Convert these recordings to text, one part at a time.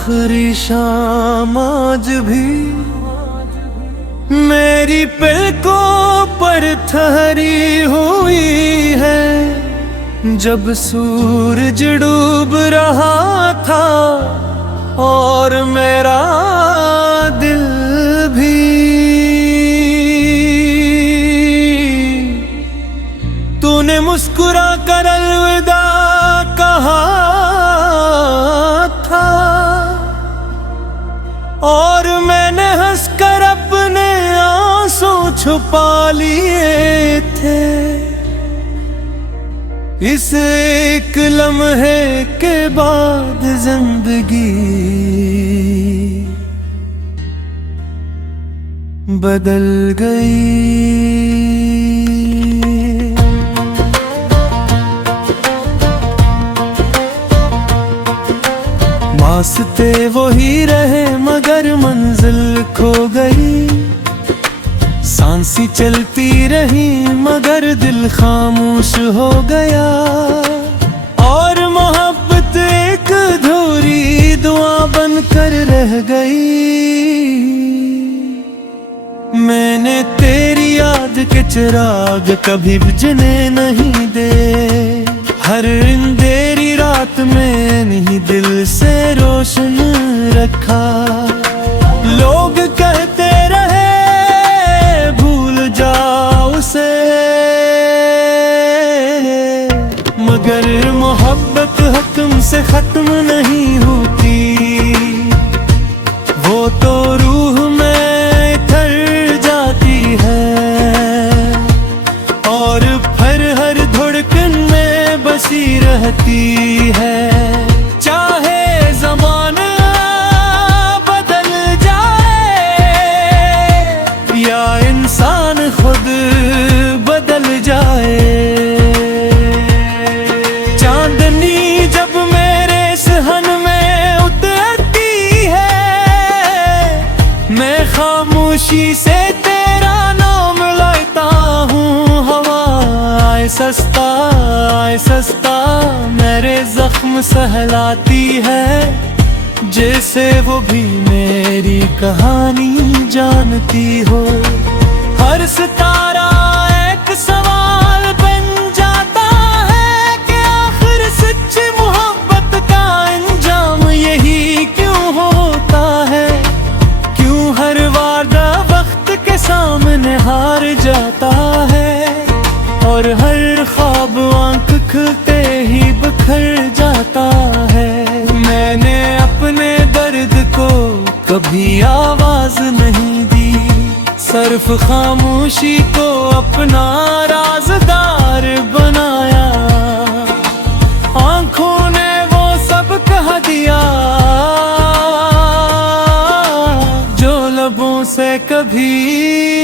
आखिरी शाम आज भी मेरी पलकों पर ठहरी हुई है। जब सूरज डूब रहा था और मेरा दिल भी, तूने मुस्कुरा कर अलविदा कहा था और मैंने हंसकर अपने आंसू छुपा लिए थे। इस एक लम्हे के बाद जिंदगी बदल गई। रास्ते वही रहे मगर मंजिल खो गई। सांसी चलती रही मगर दिल खामोश हो गया। और मोहब्बत एक अधूरी दुआ बनकर रह गई। मैंने तेरी याद के चिराग कभी बुझने नहीं दे। हर अंधेरी रात में नहीं दिल से रोशन रखा। लोग कहते रहे भूल जाओ उसे, मगर मोहब्बत हकम से खत्म नहीं होती। वो तो रूह में उतर जाती है और फिर हर धड़कन में बसी रहती है। चाहे ज़माना बदल जाए या इंसान खुद बदल जाए। चांदनी जब मेरे सहन में उतरती है, मैं खामोशी से तेरा नाम लेता हूँ। हवा आए सस्ता मेरे जख्म सहलाती है। जैसे वो भी मेरी कहानी जानती हो। हर सितारा एक सवाल बन जाता है कि आखिर सच्ची मोहब्बत का अंजाम यही क्यों होता है। क्यों हर वादा वक्त के सामने हार जाता है और हर ख्वाब आंख खुलते ही बिखर जाता है। मैंने अपने दर्द को कभी आवाज नहीं दी, सिर्फ खामोशी को अपना राज़दार बनाया। आंखों ने वो सब कह दिया जो लबों से कभी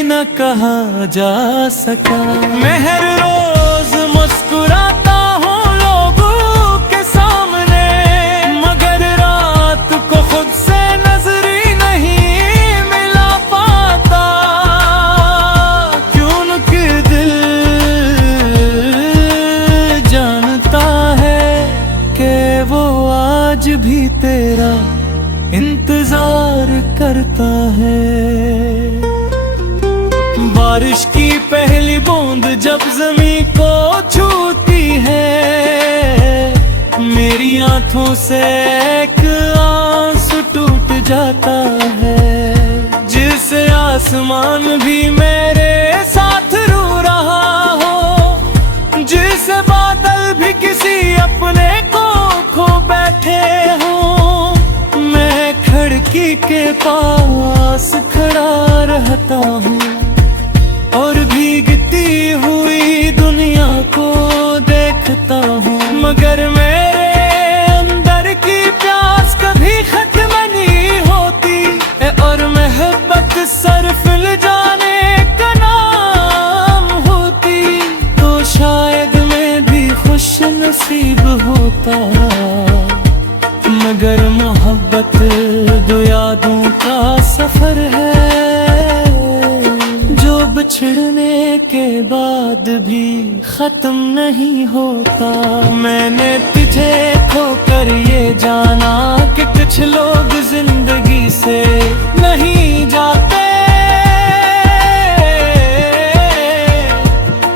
न कहा जा सका। मैं हर रोज मुस्कुराता हूँ लोगों के सामने, मगर रात को खुद से नजर ही नहीं मिला पाता। क्यों कि दिल जानता है कि वो आज भी तेरा इंतजार करता है। बारिश की पहली बूंद जब ज़मीं को छूती है, मेरी आंखों से एक आंसू टूट जाता है। जिससे आसमान भी मेरे साथ रो रहा हो, जिससे बादल भी किसी अपने को खो बैठे हो। मैं खिड़की के पास खड़ा रहता हूँ और भीगती हुई दुनिया को देखता हूँ, मगर मेरे अंदर की प्यास कभी खत्म नहीं होती। और मोहब्बत सिर्फ जाने का नाम होती तो शायद मैं भी खुश नसीब होता। मगर मोहब्बत दो यादों का सफर है जो बिछड़ने के बाद बाद भी खत्म नहीं होता। मैंने तुझे खोकर ये जाना कि कुछ लोग जिंदगी से नहीं जाते,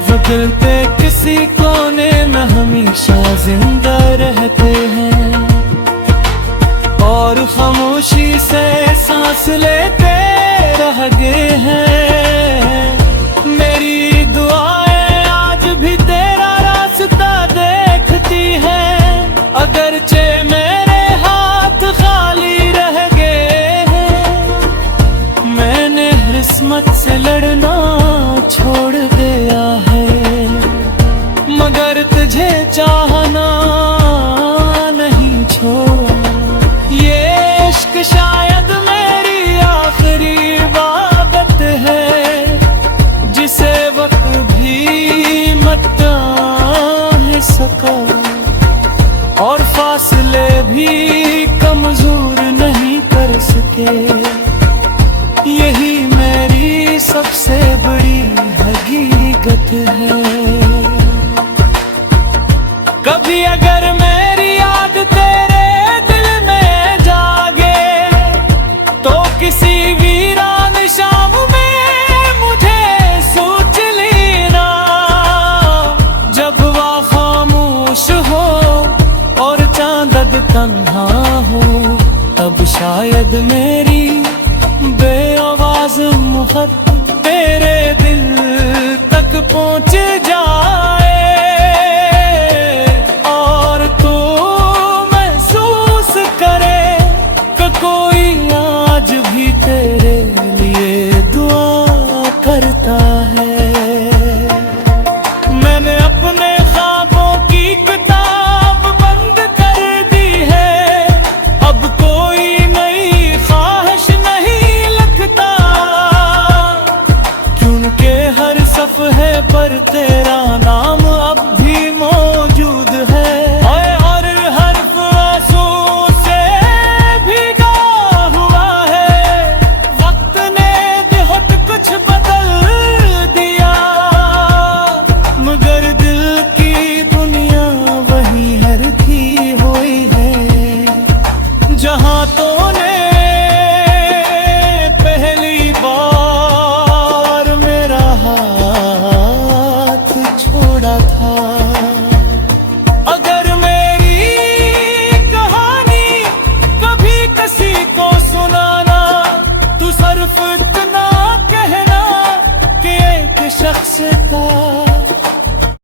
वो दिल पे किसी कोने में हमेशा जिंदा रहते हैं और खामोशी से सांस लेते रह गए हैं। मेरी दुआएं आज भी तेरा रास्ता देखती हैं, अगरचे मेरे हाथ खाली रह गए हैं। मैंने किस्मत से लड़ना छोड़ दिया है, मगर तुझे चाहना नहीं छोड़ा। ये इश्क शायद मेरी आखिरी इबादत है, जिसे वक्त भी मिटा है सका और फासले भी कमजोर नहीं कर सके। यही मेरी सबसे बड़ी हकीकत है। कभी अगर मेरी याद तेरे दिल में जागे तो किसी वीरान शाम में मुझे सोच लेना। जब वह खामोश हो और चांद तन्हा हो, तब शायद मेरी बेआवाज मुहब्बत तेरे दिल तक पहुंच जाए और तू महसूस करे कि कोई आज भी तेरे लिए दुआ करता है। मैंने अपने ख्वाबों की किताब बंद कर दी है, अब कोई नई ख्वाहिश नहीं लिखता, क्योंकि हर सफ़हे पर तेरा नाम अब भी मौजूद है। और हर्फ आंसू से भीगा हुआ है, वक्त ने बहुत कुछ बदल दिया, मगर दिल की दुनिया वही हर थी हुई है जहाँ तूने पहली बार मेरा हाथ छोड़ा